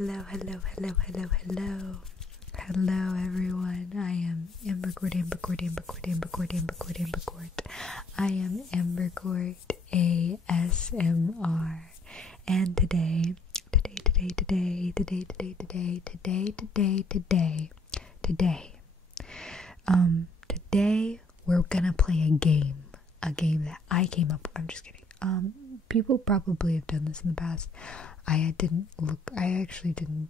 Hello everyone. I am Amber Court. I am Amber Court ASMR. And today, we're gonna play a game that I came up with. I'm just kidding. People probably have done this in the past. I actually didn't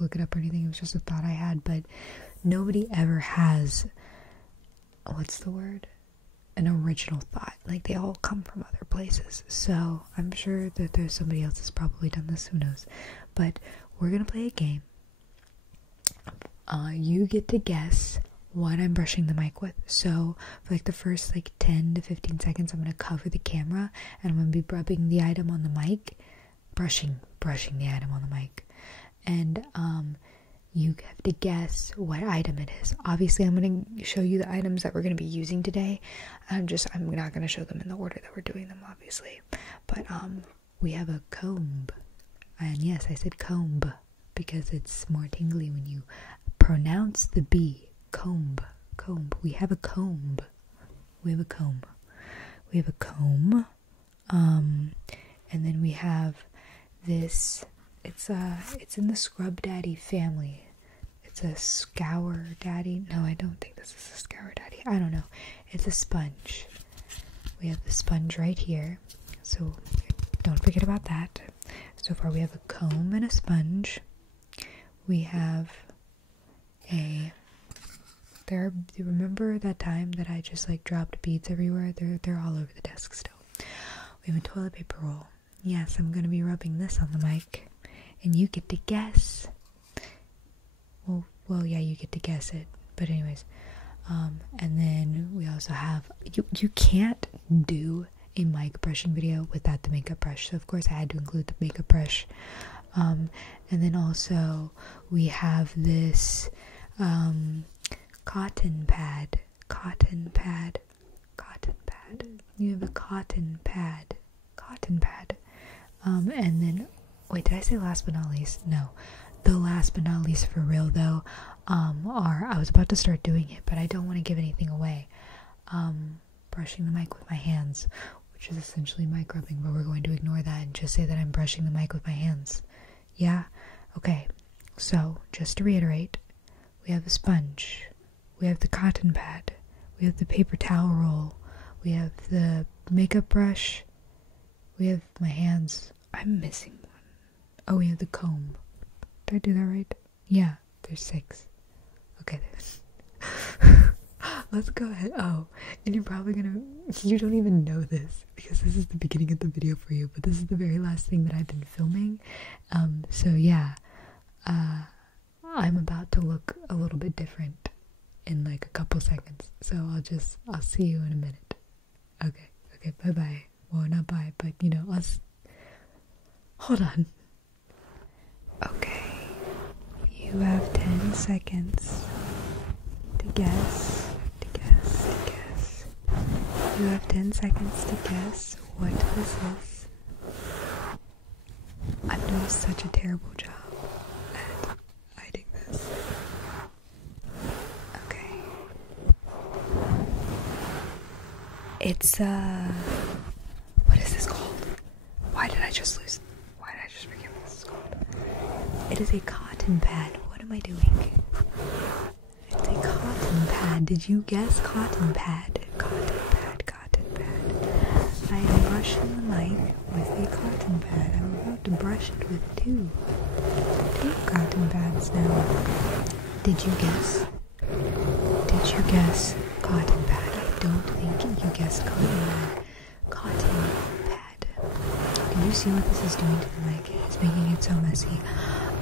look it up or anything. It was just a thought I had, but nobody ever has, what's the word? An original thought. Like, they all come from other places. So I'm sure that there's somebody else that's probably done this, who knows. But we're gonna play a game. You get to guess what I'm brushing the mic with. So for the first 10 to 15 seconds, I'm gonna cover the camera and I'm gonna be rubbing the item on the mic, brushing the item on the mic, and you have to guess what item it is. Obviously, I'm gonna show you the items that we're gonna be using today. I'm not gonna show them in the order that we're doing them, obviously. But we have a comb, and yes, I said comb because it's more tingly when you pronounce the B. Comb. We have a comb. And then we have this. It's in the Scrub Daddy family. It's a Scour Daddy. No, I don't think this is a Scour Daddy. I don't know. It's a sponge. We have the sponge right here. So don't forget about that. So far we have a comb and a sponge. We have do you remember that time that I just dropped beads everywhere? They're all over the desk still. We have a toilet paper roll. Yes, I'm gonna be rubbing this on the mic. And you get to guess. Well, yeah, you get to guess it. But anyways, and then we also have, you can't do a mic brushing video without the makeup brush. So of course I had to include the makeup brush. And then also we have this cotton pad. You have a cotton pad. And then, wait, did I say last but not least? No. The last but not least for real though, I was about to start doing it, but I don't want to give anything away. Brushing the mic with my hands, which is essentially mic rubbing, but we're going to ignore that and just say that I'm brushing the mic with my hands. Yeah? Okay. So, just to reiterate, we have the sponge, we have the cotton pad, we have the paper towel roll, we have the makeup brush, we have my hands. I'm missing one. Oh, we have the comb. Did I do that right? Yeah, there's 6. Okay, let's go ahead. Oh, and you don't even know this because this is the beginning of the video for you, but this is the very last thing that I've been filming. So yeah, I'm about to look a little bit different in a couple seconds. So I'll see you in a minute. Okay, bye. Well, not bye, but hold on. Okay, you have 10 seconds to guess. You have 10 seconds to guess what this is. I'm doing such a terrible job at hiding this. Okay. It's what is this called? Why did I just forget what this is called? It is a cotton pad. What am I doing? It's a cotton pad. Did you guess cotton pad? Cotton pad. I am brushing the mic with a cotton pad. I'm about to brush it with 2 cotton pads now. Did you guess cotton pad? I don't think you guessed cotton pad. Do you see what this is doing to the mic? It's making it so messy.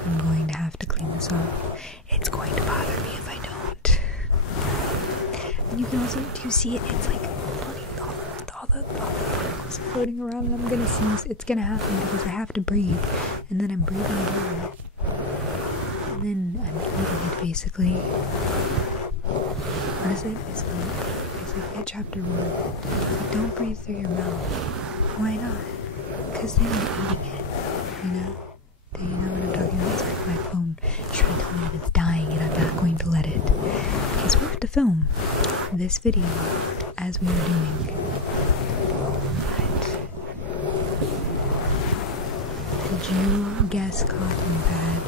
I'm going to have to clean this off. It's going to bother me if I don't. And you can also, do you see it? It's all the particles floating around, and I'm gonna sneeze. It's gonna happen because I have to breathe, and then I'm breathing it out, and then I'm eating it basically. What is it? It's like chapter 1. Don't breathe through your mouth. Why not? Because then you're eating it, Do you know what I'm talking about? It's like film this video as we were doing. But did you guess cotton pad?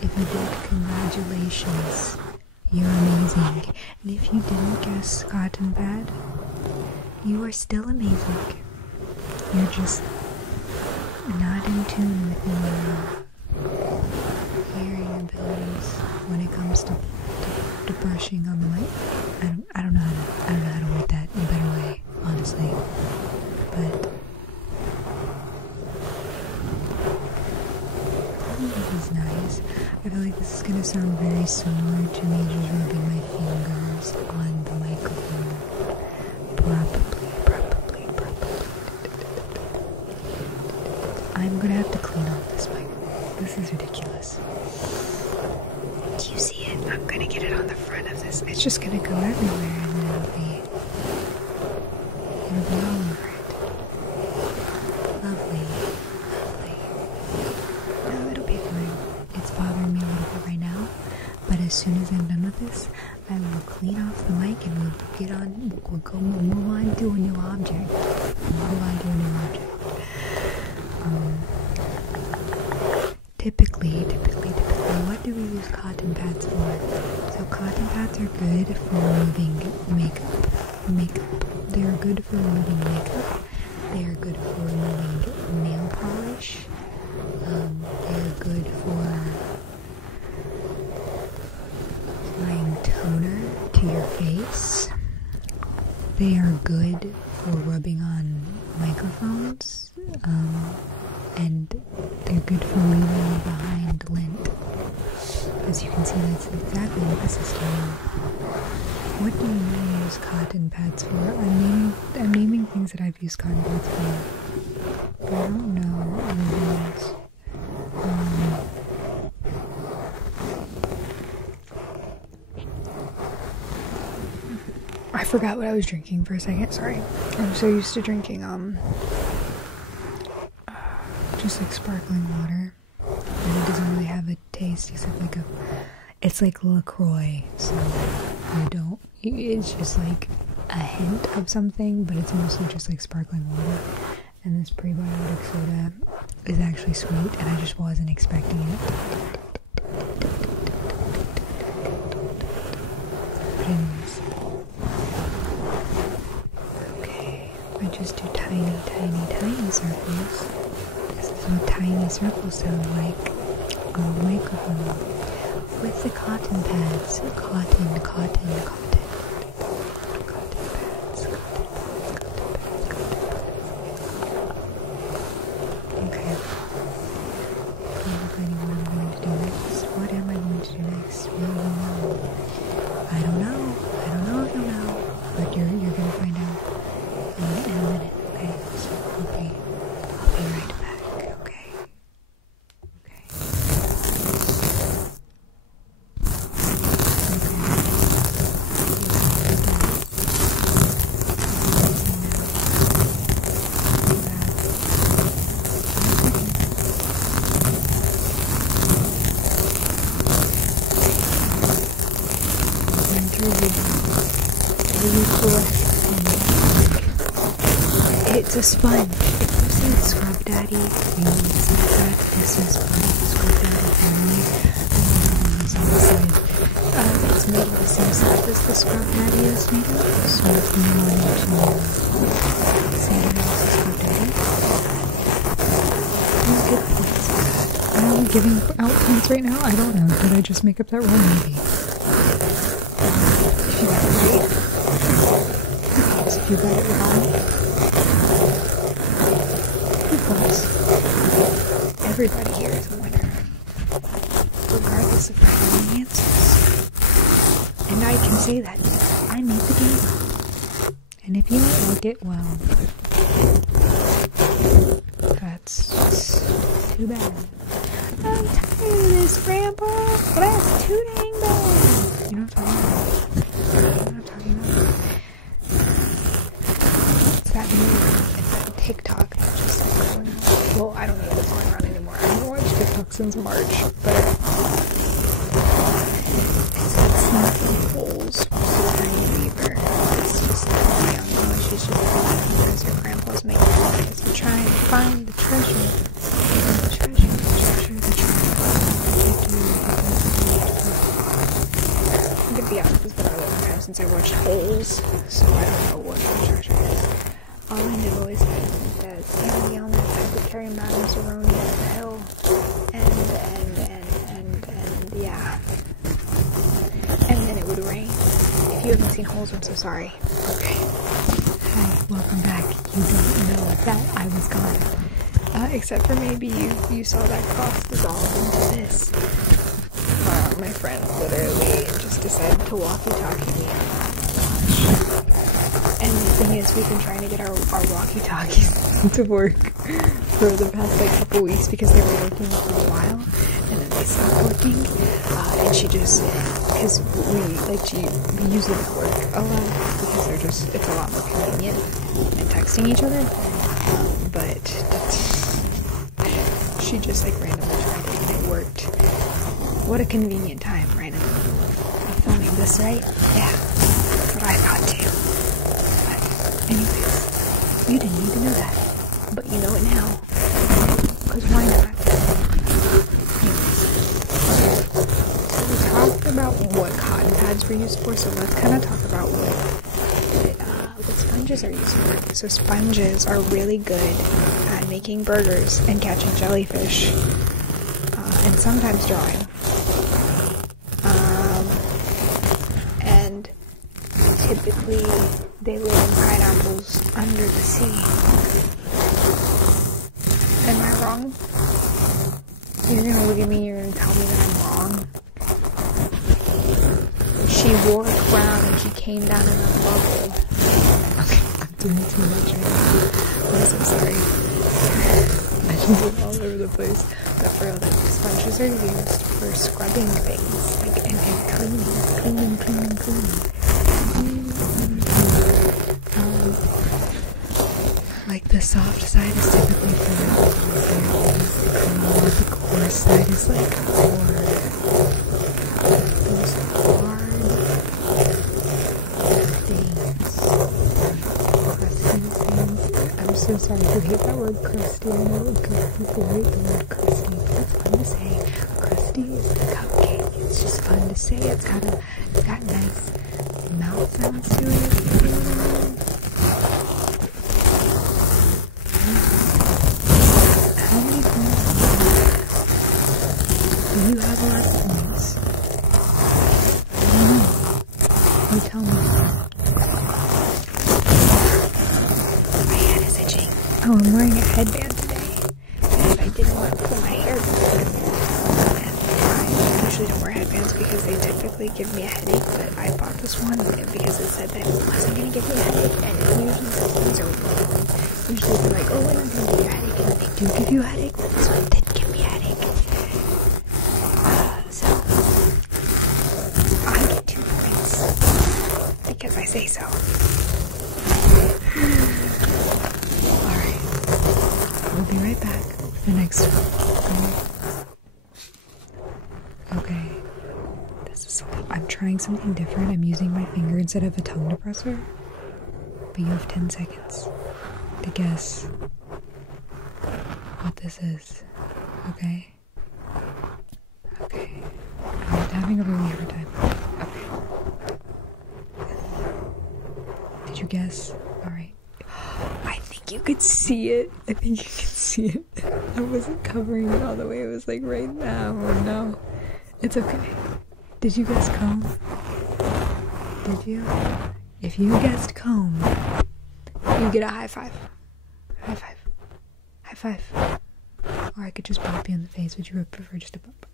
If you did, congratulations. You're amazing. And if you didn't guess cotton pad, you are still amazing. You're just not in tune with your hearing abilities when it comes to brushing on the mic. I don't know how to word that in a better way, honestly. But this is nice. I feel like this is gonna sound very similar to me just rubbing my fingers on the microphone. Probably. I'm gonna have to clean off this microphone. This is ridiculous. Do you see it? I'm gonna get it on the front of this. It's just gonna go everywhere and then it'll be all over it. Lovely. No, it'll be fine. It's bothering me a little bit right now, but as soon as I'm done with this, I will clean off the mic and we'll move on to a new object. Typically, what do we use cotton pads for? So cotton pads are good for removing makeup. They are good for removing makeup. They are good for removing nail polish. They are good for applying toner to your face. They are good for rubbing on microphones. And they're good for leaving behind lint. As you can see, that's exactly what this is doing. What do you use cotton pads for? I'm naming things that I've used cotton pads for, but I don't know anything else. I forgot what I was drinking for a second, sorry. I'm so used to drinking, just like sparkling water, and it doesn't really have a taste except it's like LaCroix, so it's just like a hint of something, but it's mostly just like sparkling water. And this prebiotic soda is actually sweet, and I just wasn't expecting it. But anyways, okay, I just do tiny circles. This is what tiny circles sound like on the microphone with the cotton pads. Cotton pads. Okay. I'm finding what I'm going to do next. What am I going to do next? We don't know. I don't know if you'll know, but you're gonna find out in a minute. Okay, so I'll be right back. Okay. It's a sponge. It says Scrub Daddy. You know, it's like that. This is part of the Scrub Daddy family. It's on the side. It's made of the same stuff as the Scrub Daddy is made of. So if you wanted to say that it's a Scrub Daddy, you get points for that. Am I giving out points right now? I don't know. Did I just make up that rule? Maybe. If you got it right. If you got it wrong. Everybody here is a winner, regardless of their answers. And I can say that because I made the game. And if you don't like it, well, that's just too bad. I'm tired of this, Grandpa. That's too dang bad. You know what I'm talking about? It's that TikTok that just like going on. Well, I don't know if it's going on anymore. I haven't watched TikTok since March, but it's that find the treasure. The treasure, the treasure, the treasure. I'm gonna be honest, it's been a long time since I watched Holes, so I don't know what the treasure is. All I know is that Stanley Elmer had to carry Madame Zeroni up the hill, and yeah. And then it would rain. If you haven't seen Holes, I'm so sorry. Okay. Hi, welcome back. You don't know that I was gone. Except for maybe you saw that cross dissolve into this. My friend literally just decided to walkie-talkie me. And the thing is, we've been trying to get our walkie-talkies to work for the past like couple weeks because they were working for a while, and then they stopped working. And she just, because we use the network a lot because it's a lot more convenient than texting each other. But she just like randomly tried it and it worked. What a convenient time, right in the middle of filming this, right? Yeah, that's what I thought too. But anyways, you didn't need to know that, but you know it now. Cause why not? Anyways, so we talked about what cotton pads were used for, so let's kind of talk about what sponges are used for. So sponges are really good at making burgers and catching jellyfish, and sometimes drawing. And typically they live in pineapples under the sea. Am I wrong? You're gonna look at me, you're gonna tell me that I'm wrong. She wore a crown and she came down in a bubble. Okay, I'm doing too much right now. I'm so sorry. I just went all over the place. But for real, sponges are used for scrubbing things, like and cleaning. Like the soft side is typically for the coarse side is like for those hard things. Crusty things. I'm so sorry to hate that word crusty. I know people hate the word crusty, but it's fun to say. Crusty is the cupcake. It's just fun to say. It's got nice mouth sounds to it. You know what I mean? How many points do you have? A lot of points. I don't know. You tell me. My head is itching. Oh, I'm wearing a headband today. And I didn't want to pull my hair back. And I usually don't wear headbands because they typically give me a headache, but I bought this one because it said that it wasn't going to give me a headache, and usually these are wrong. Usually they're like, oh, we're not going to give you a headache, and they do give you a headache, but this one didn't give me a headache. So, I get 2 points because I say so. Alright. We'll be right back with the next one. Okay. I'm trying something different. I'm using my finger instead of a tongue depressor. But you have 10 seconds to guess what this is. Okay? Okay. I'm having a really hard time. Okay. Did you guess? Alright. I think you could see it. I think you can see it. I wasn't covering it all the way. It was like right now. Oh no. It's okay. Did you guess comb? Did you? If you guessed comb, you get a high five. High five. High five. Or I could just bop you in the face. Would you prefer just a bop?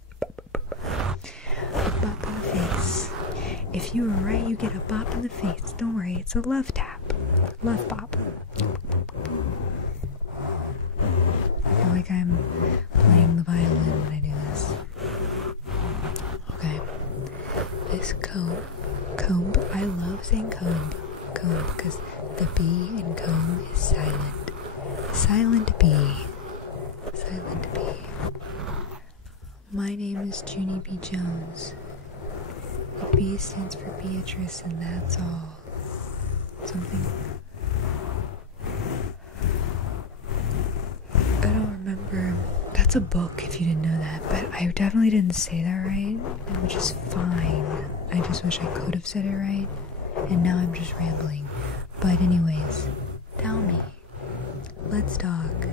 A bop in the face. If you were right, you get a bop in the face. Don't worry, it's a love tap. Love bop. I feel like I'm playing the violin when I do this. Okay. This comb, I love saying comb, because the B in comb is silent. Silent B. Silent B. My name is Junie B. Jones. The B stands for Beatrice, and that's all. Something. It's a book, if you didn't know that, but I definitely didn't say that right, which is fine. I just wish I could have said it right, and now I'm just rambling. But anyways, tell me, let's talk.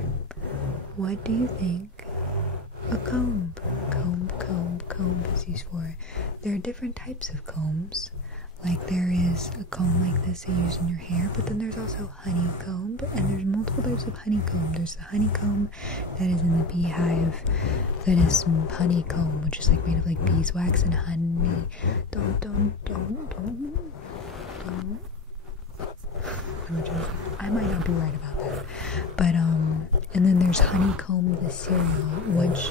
What do you think a comb is used for? There are different types of combs. Like there is a comb like this that you use in your hair, but then there's also honeycomb, and there's multiple types of honeycomb. There's the honeycomb that is in the beehive, that is honeycomb, which is like made of like beeswax and honey. Don't. I might not be right about that, but and then there's honeycomb the cereal, which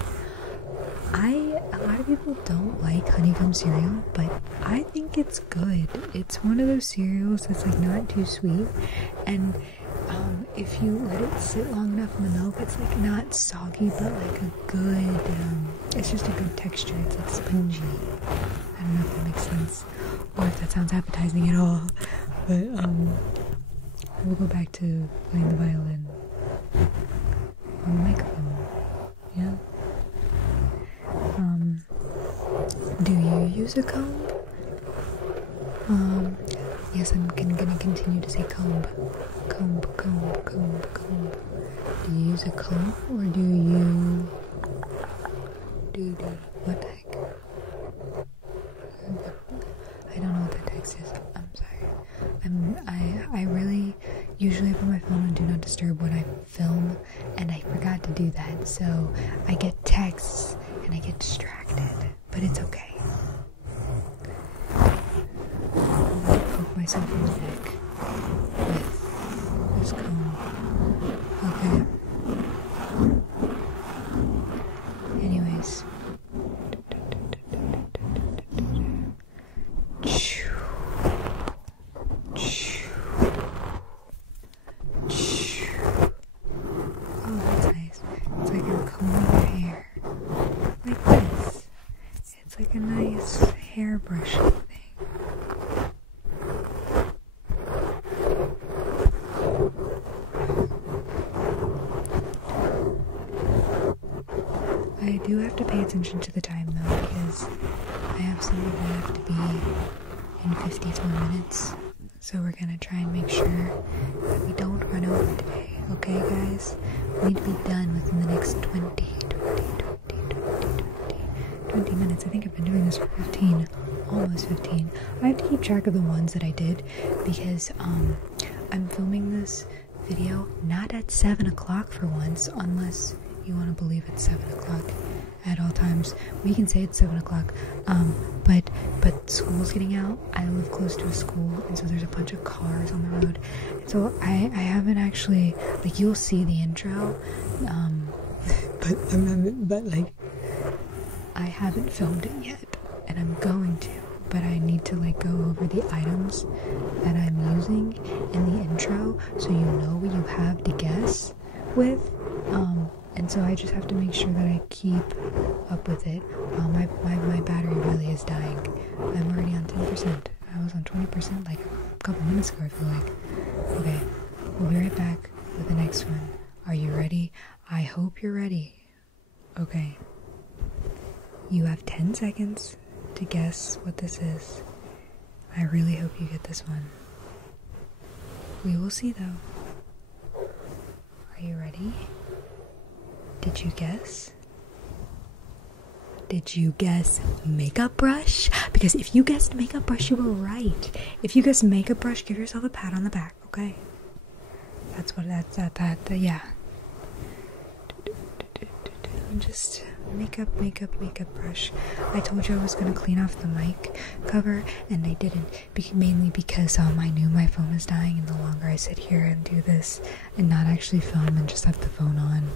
a lot of people don't like honeycomb cereal, but I think it's good. It's one of those cereals that's like not too sweet, and if you let it sit long enough in the milk, it's like not soggy, but like a good, it's just a good texture. It's like spongy. I don't know if that makes sense, or if that sounds appetizing at all, but we'll go back to playing the violin on the microphone. Yeah. Do you use a comb? Yes, I'm gonna continue to say comb. Comb. Do you use a comb, or do you what the heck? I don't know what that text is. I'm sorry. I really usually put my phone on do not disturb when I film, and I forgot to do that, so I get texts and I get distracted, but it's okay. I'm gonna poke myself in the neck with this comb. Okay. Anyways. Oh, that's nice. It's like you're combing your hair. Like this. It's like a nice hairbrush thing. I do have to pay attention to the time though, because I have something that I have to be in 54 minutes. So we're gonna try and make sure that we don't run over today, okay guys? We need to be done within the next 20 minutes. I think I've been doing this for 15, almost 15. I have to keep track of the ones that I did, because I'm filming this video not at 7 o'clock for once, unless you want to believe it's 7 o'clock at all times. We can say it's 7 o'clock, but school's getting out. I live close to a school, and so there's a bunch of cars on the road, so I haven't actually, like, you'll see the intro, but like, I haven't filmed it yet, and I'm going to, but I need to like go over the items that I'm using in the intro, so you know what you have to guess with, and so I just have to make sure that I keep up with it. My battery really is dying. I'm already on 10%. I was on 20% like a couple minutes ago, I feel like. Okay, we'll be right back with the next one. Are you ready? I hope you're ready. Okay. You have 10 seconds to guess what this is. I really hope you get this one. We will see though. Are you ready? Did you guess? Did you guess makeup brush? Because if you guessed makeup brush, you were right. If you guessed makeup brush, give yourself a pat on the back, okay? That's what yeah. Just makeup brush. I told you I was gonna clean off the mic cover, and I didn't, mainly because I knew my phone was dying, and the longer I sit here and do this and not actually film and just have the phone on,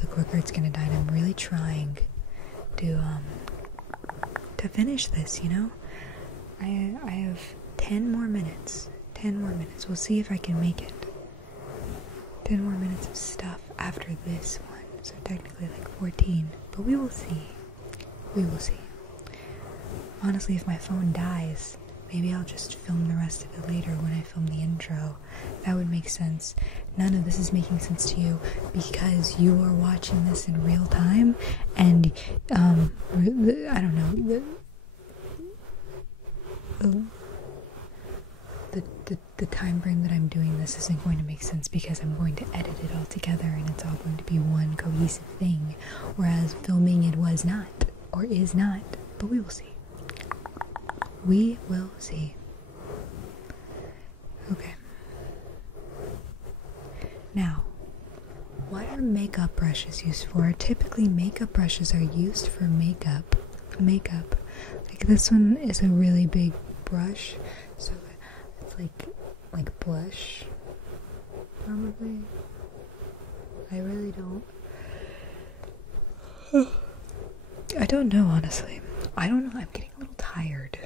the quicker it's gonna die. And I'm really trying to finish this, you know. I have 10 more minutes. 10 more minutes. We'll see if I can make it. 10 more minutes of stuff after this one. So technically like 14, but we will see. We will see. Honestly, if my phone dies, maybe I'll just film the rest of it later when I film the intro. That would make sense. None of this is making sense to you because you are watching this in real time, and I don't know, the time frame that I'm doing this isn't going to make sense because I'm going to edit it all together and it's all going to be one cohesive thing, whereas filming it was not, or is not, but we will see. We will see. Okay. Now, what are makeup brushes used for? Typically, makeup brushes are used for makeup. Like this one is a really big brush, so it's like blush, probably. I really I don't know, honestly. I don't know. I'm getting a little tired.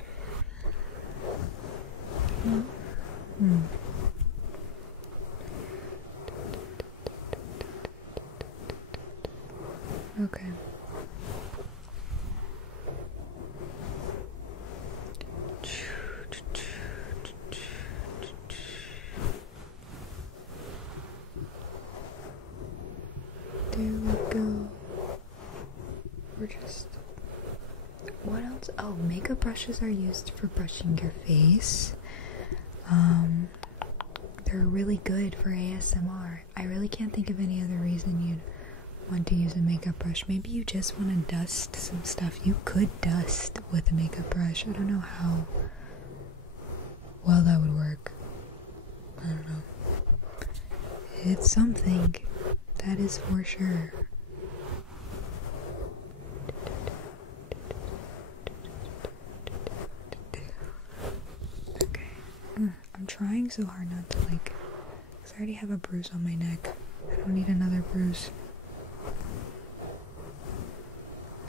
Okay. There we go. We're just... What else? Oh, makeup brushes are used for brushing your face. They're really good for ASMR. I really can't think of any other reason you'd want to use a makeup brush. Maybe you just want to dust some stuff. You could dust with a makeup brush. I don't know how well that would work. I don't know. It's something. That is for sure. Okay. I'm trying so hard not to because I already have a bruise on my neck. I don't need another bruise.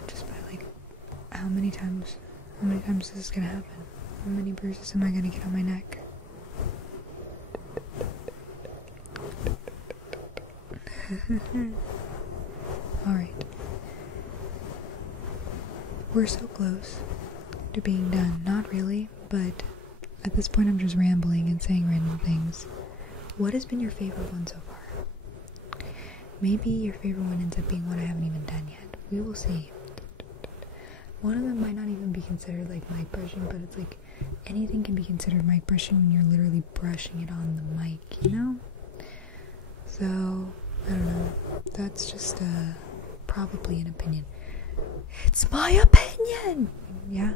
Just by how many times is this gonna happen? How many bruises am I gonna get on my neck? Alright. We're so close to being done. Not really, but at this point I'm just rambling and saying random things. What has been your favorite one so far? Maybe your favorite one ends up being one I haven't even done yet. We will see. One of them might not even be considered mic brushing, but it's anything can be considered mic brushing when you're literally brushing it on the mic, you know? So, I don't know. That's just probably an opinion. It's my opinion! Yeah?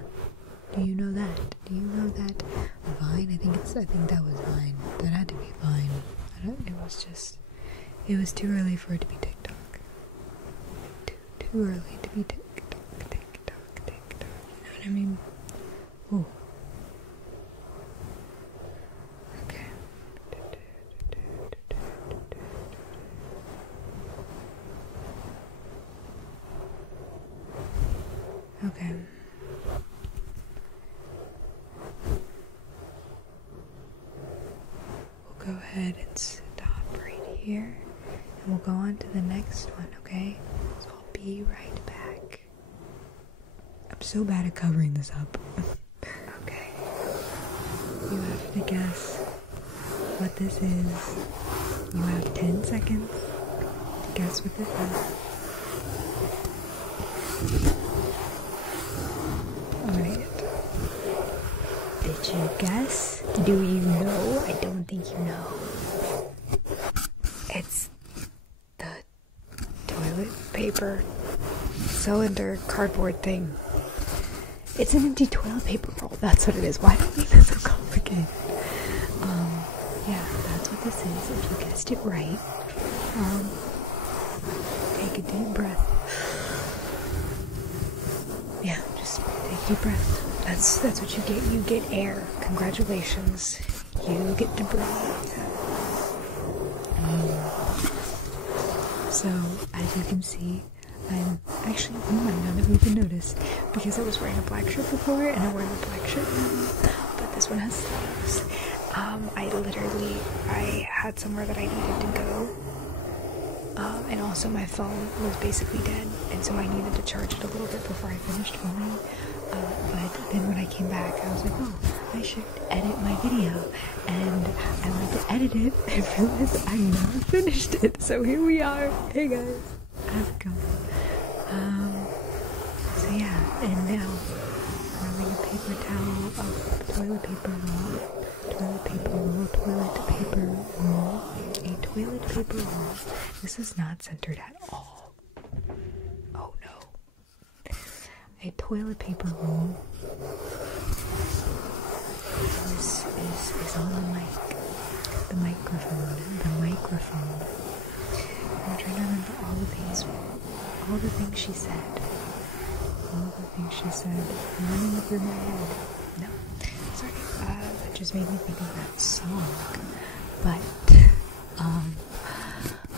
Do you know that? Do you know that? Vine? I think that was Vine. That had to be Vine. It was too early for it to be TikTok. Too early to be TikTok. You know what I mean? Ooh. Okay. Okay. We'll go ahead and stop right here, and we'll go on to the next one, okay? So I'll be right back. I'm so bad at covering this up. Okay. You have to guess what this is. You have 10 seconds to guess what this is. Alright. Did you guess? Do you know? I don't think you know. It's the toilet paper cylinder cardboard thing. It's an empty toilet paper roll. That's what it is. Why don't make this so complicated? Yeah, that's what this is. If you guessed it right, take a deep breath. Yeah, just take a deep breath. That's what you get. You get air. Congratulations. You get to breathe. So, as you can see, I'm actually, you might not have even noticed, because I was wearing a black shirt before, and I'm wearing a black shirt now, but this one has sleeves. I had somewhere that I needed to go, and also my phone was basically dead, and so I needed to charge it a little bit before I finished filming. But then when I came back, I was like, oh, I should edit my video. And I went to edit it and realized I never finished it. So here we are. Hey guys, how's it going? So yeah, and now I'm having a paper towel, toilet paper roll, toilet paper roll, toilet paper roll, a toilet paper roll. This is not centered at all. Oh no. A toilet paper roll. This is on the mic. The microphone. I'm trying to remember all the things she said. All the things she said running through my head. No, sorry, that just made me think of that song. But,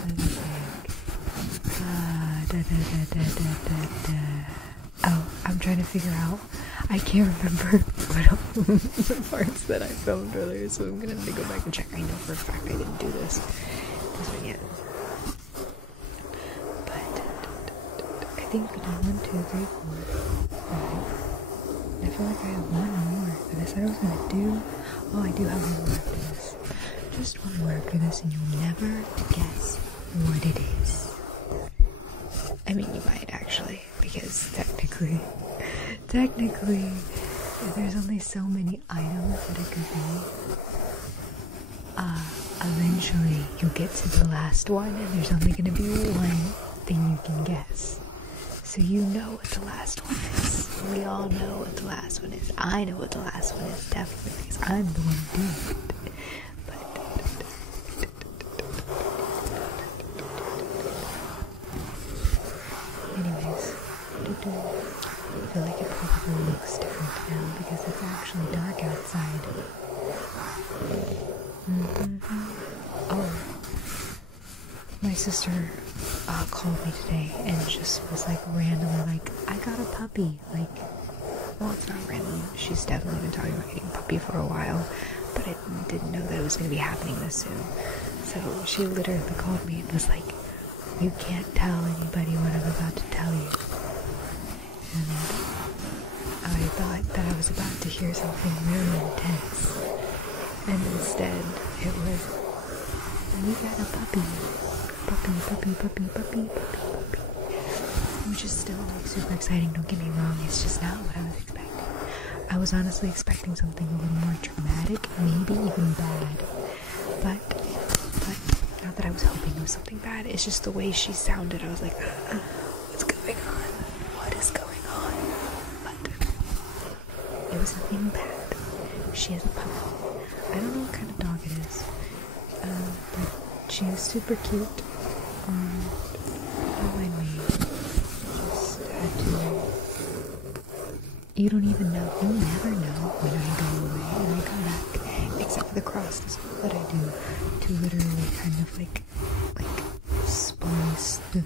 let me think. Oh, I'm trying to figure out. I can't remember what the parts that I filmed earlier, so I'm gonna have to go back and check. I know for a fact I didn't do this one yet. But I think we did 1, 2, 3, 4. Right. I feel like I have one more after this. I was gonna do. Oh, I do have one more after this. Just one more after this, and you'll never guess what it is. I mean, you might actually, because technically, there's only so many items that it could be. Eventually, you'll get to the last one, and there's only going to be one thing you can guess. So you know what the last one is. We all know what the last one is. I know what the last one is, definitely, because I'm the one doing it. Anyways, I feel like it probably looks different now because it's actually dark outside. Oh, my sister called me today and just was like randomly like, I got a puppy. Like, well, it's not random. She's definitely been talking about getting a puppy for a while, but I didn't know that it was going to be happening this soon. So she literally called me and was like, you can't tell anybody what I'm about to tell you. And I thought that I was about to hear something really intense. And instead, it was, we got a puppy. Puppy. Which is still like super exciting, don't get me wrong. It's just not what I was expecting. I was honestly expecting something a little more dramatic, maybe even bad. But not that I was hoping it was something bad. It's just the way she sounded. I was like, what's going on? What is going on? But it was nothing bad. She has a puppy. I don't know what kind of dog it is. But she is super cute. Don't mind me. Just had to. You don't even know. You'll never know when I go away and I come back. Except for the cross. That's all that I do. To literally kind of like splice the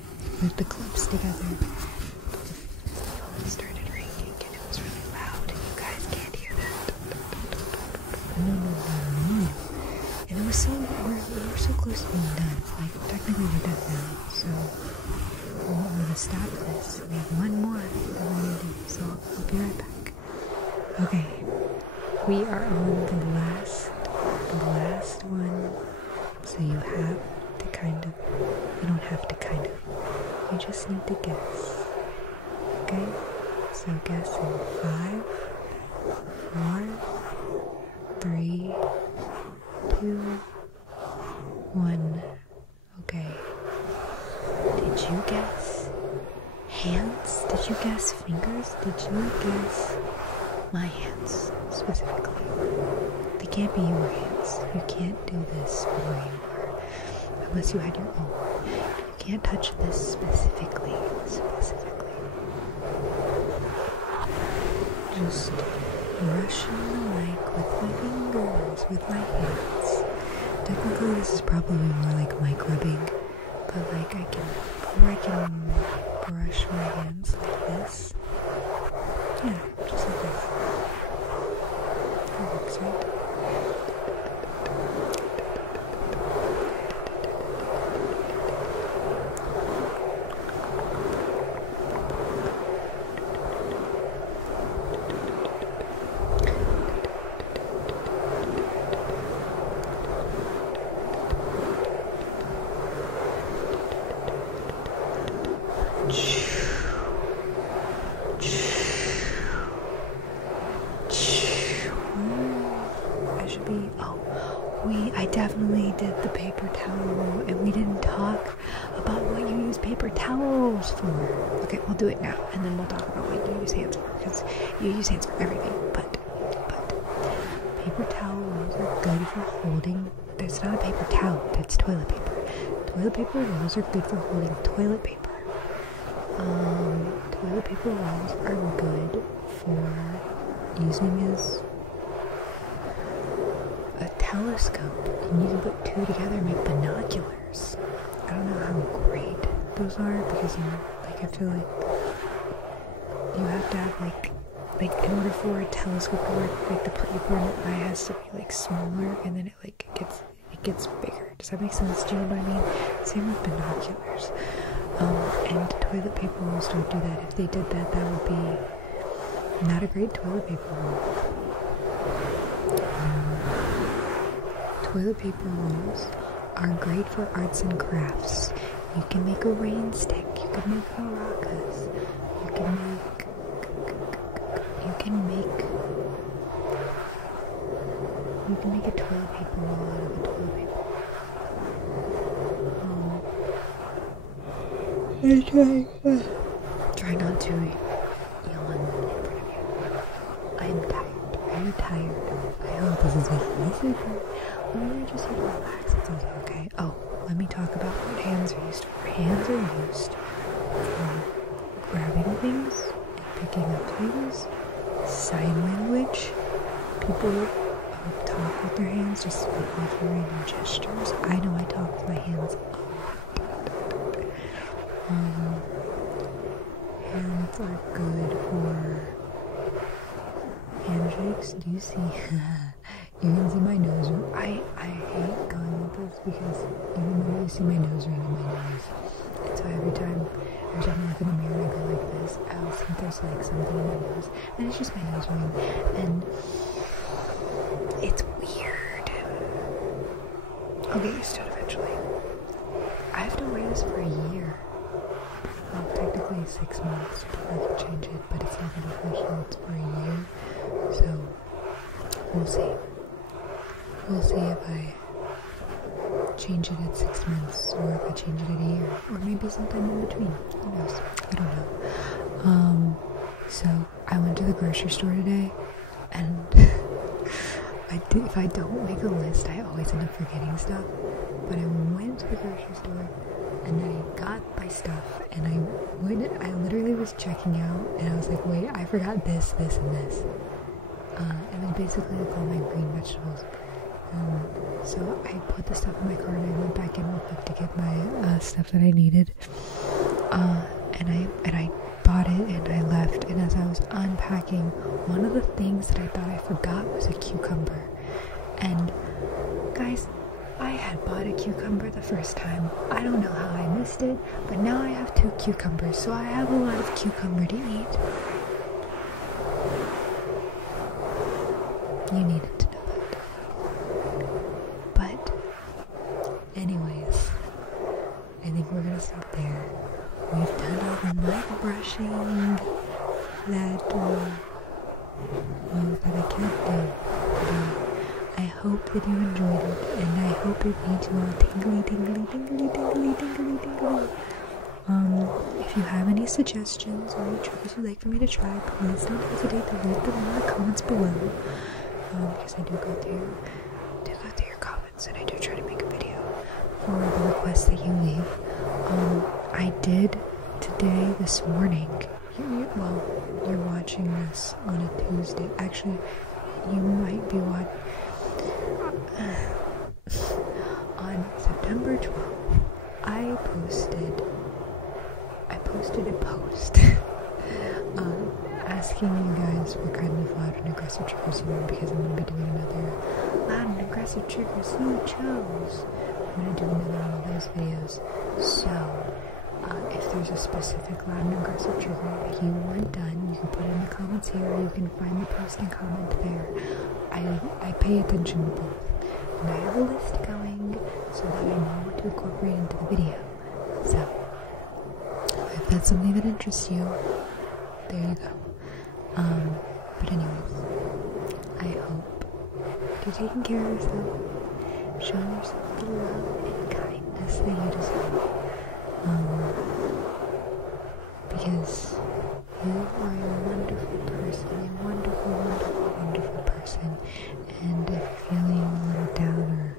clips together. But the phone started ringing and it was really loud and you guys can't hear that. No. And it was so, we're so close to being done. Like, technically we're done now, so I'm going to stop this. We have one more that we're going to do, so I'll be right back. Okay, we are on the last one. So you have to kind of, you don't have to kind of, you just need to guess. Okay? So guess in 5, 4, 3, 2, 1. Okay. Did you guess hands? Did you guess fingers? Did you guess my hands specifically? They can't be your hands. You can't do this from where you are unless you had your own. You can't touch this specifically. Just brushing the mic with my fingers, with my hands. Technically this is probably more like mic rubbing, but like I can brush my hands like this. Yeah, just like this. That works, right? I definitely did the paper towel, and we didn't talk about what you use paper towels for. Okay, we'll do it now, and then we'll talk about what you use hands for, because you use hands for everything. But paper towels are good for holding. It's not a paper towel. That's toilet paper. Toilet paper rolls are good for holding toilet paper. Toilet paper rolls are good for using as a telescope, and you can put two together and make binoculars. I don't know how great those are, because I feel like you have to have like in order for a telescope to work, like the paper in the eye has to be like smaller, and then it gets bigger. Does that make sense? Do you know what I mean? Same with binoculars. And toilet paper rolls don't do that. If they did that, that would be not a great toilet paper roll. Toilet paper rolls are great for arts and crafts. You can make a rain stick. You can make maracas. You can make a toilet paper roll out of a toilet paper. Try not to yawn in front of you. I'm tired. Are you tired? I hope this is making me sleepy. Or you're just here to relax. It's okay. Oh, let me talk about what hands are used for. Hands are used for grabbing things and picking up things. Sign language. People talk with their hands, just with random gestures. I know I talk with my hands a lot. Hands are good for handshakes. Do you see? You can see my nose ring. I hate going with this because even though you see my nose ring in my nose, and so every time I look in the mirror and I go like this, I'll think there's like something in my nose, and it's just my nose ring, and it's weird. I'll get used to it eventually. I have to wear this for a year. Well, technically 6 months, but I can change it, but it's not going to be official. It's for a year, so we'll see. We'll see if I change it at 6 months, or if I change it at a year, or maybe sometime in between. Who knows? I don't know. So I went to the grocery store today, and if I don't make a list, I always end up forgetting stuff. But I went to the grocery store, and I got my stuff, and I literally was checking out, and I was like, wait, I forgot this, this, and this. It was basically like all my green vegetables. So I put the stuff in my car, and I went back in real quick to get my stuff that I needed. And I bought it, and I left. And as I was unpacking, one of the things that I thought I forgot was a cucumber. And guys, I had bought a cucumber the first time. I don't know how I missed it, but now I have 2 cucumbers, so I have a lot of cucumber to eat. You needed to know that. But anyways, I think we're gonna stop there. We've done all the mic brushing that I can't do. I hope that you enjoyed it, and I hope it made you all tingly, tingly, tingly, tingly, tingly, tingly. If you have any suggestions or any triggers you'd like for me to try, please don't hesitate to leave them in the comments below. Because I do go through your comments, and I do try to make a video for the requests that you leave. I did today, this morning. You're watching this on a Tuesday. Actually, you might be watching on September 12th. I posted a post asking you guys what kind of loud and aggressive triggers you want, because I'm going to be doing another loud and aggressive triggers you chose. I'm going to do another one of those videos. So if there's a specific loud and aggressive trigger that you want done, you can put it in the comments here, or you can find the post and comment there. I pay attention to both, and I have a list going so that I know what to incorporate into the video. So if that's something that interests you, there you go. But anyways, I hope you're taking care of yourself, show yourself the love and kindness that you deserve. Because you are a wonderful person, a wonderful, wonderful, wonderful person. And if you're feeling a little down or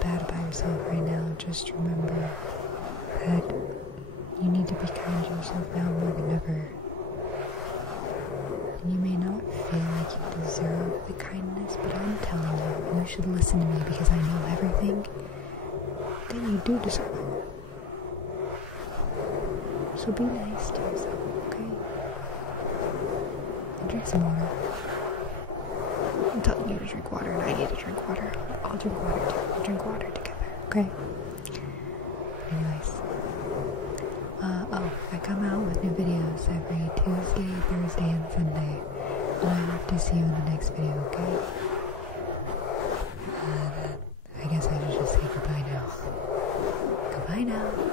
bad about yourself right now, just remember that you need to be kind to yourself now more than ever. And you may not feel like you deserve the kindness, but I'm telling you, you should listen to me because I know everything that you do deserve. So be nice to yourself, okay? And drink some water. I'm telling you to drink water, and I need to drink water. I'll drink water too. We'll drink water together, okay? Anyways. I come out with new videos every Tuesday, Thursday, and Sunday. And I hope to see you in the next video, okay? I guess I should just say goodbye now. Goodbye now.